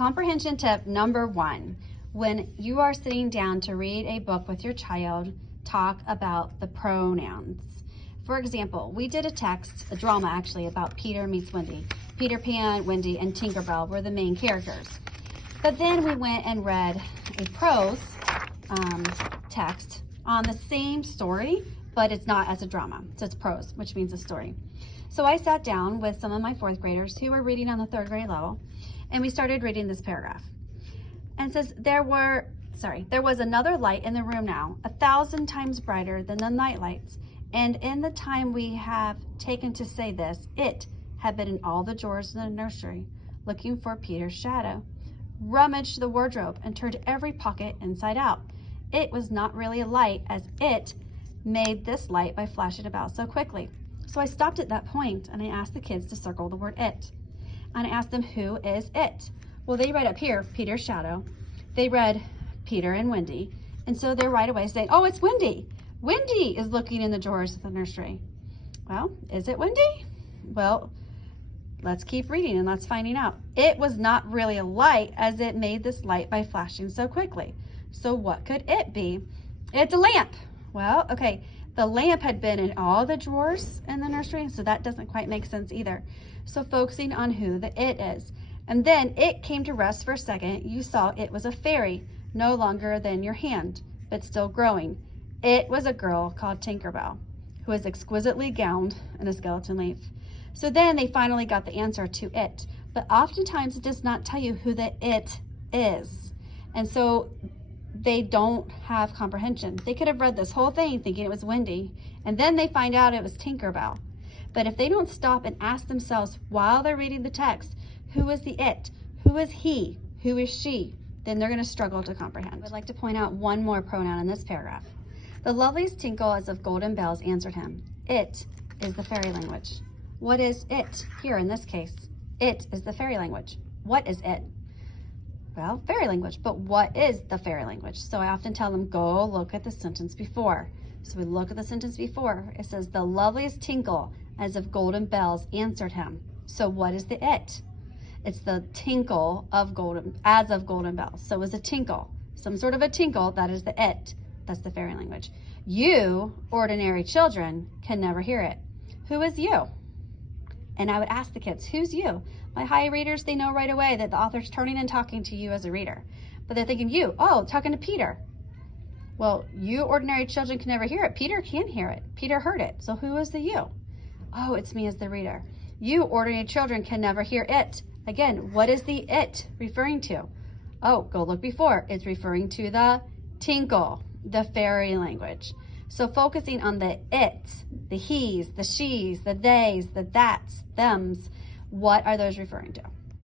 Comprehension tip number 1. When you are sitting down to read a book with your child, talk about the pronouns. For example, we did a drama actually, about Peter meets Wendy. Peter Pan, Wendy, and Tinkerbell were the main characters. But then we went and read a prose text on the same story, but it's not as a drama. So it's prose, which means a story. So I sat down with some of my 4th graders who were reading on the 3rd grade level, and we started reading this paragraph. And it says, there was another light in the room now, 1,000 times brighter than the night lights. And in the time we have taken to say this, it had been in all the drawers in the nursery, looking for Peter's shadow, rummaged the wardrobe and turned every pocket inside out. It was not really a light, as it made this light by flashing about so quickly. So I stopped at that point and I asked the kids to circle the word it. And I asked them, who is it? Well, they read up here, Peter's shadow. They read Peter and Wendy. And so they're right away saying, oh, it's Wendy. Wendy is looking in the drawers of the nursery. Well, is it Wendy? Well, let's keep reading and let's finding out. It was not really a light, as it made this light by flashing so quickly. So what could it be? It's a lamp. Well, okay, the lamp had been in all the drawers in the nursery, so that doesn't quite make sense either. So focusing on who the it is. And then it came to rest for a second. You saw it was a fairy, no longer than your hand, but still growing. It was a girl called Tinkerbell, who was exquisitely gowned in a skeleton leaf. So then they finally got the answer to it. But oftentimes it does not tell you who the it is. And so they don't have comprehension. They could have read this whole thing thinking it was Wendy, and then they find out it was Tinkerbell. But if they don't stop and ask themselves while they're reading the text, who is the it? Who is he? Who is she? Then they're going to struggle to comprehend. I would like to point out one more pronoun in this paragraph. The loveliest tinkle as of golden bells answered him. It is the fairy language. What is it here in this case? It is the fairy language. What is it? Well, fairy language, but what is the fairy language? So I often tell them, go look at the sentence before. So we look at the sentence before. It says, the loveliest tinkle as of golden bells answered him. So what is the it? It's the tinkle of golden bells. So it was a tinkle, some sort of a tinkle. That is the it. That's the fairy language. You, ordinary children, can never hear it. Who is you? And I would ask the kids, who's you? My high readers, they know right away that the author's turning and talking to you as a reader. But they're thinking, you, oh, talking to Peter. Well, you ordinary children can never hear it. Peter can hear it. Peter heard it. So who is the you? Oh, it's me as the reader. You, ordinary children, can never hear it. Again, what is the it referring to? Oh, go look before. It's referring to the tinkle, the fairy language. So focusing on the it, the he's, the she's, the they's, the that's, them's, what are those referring to?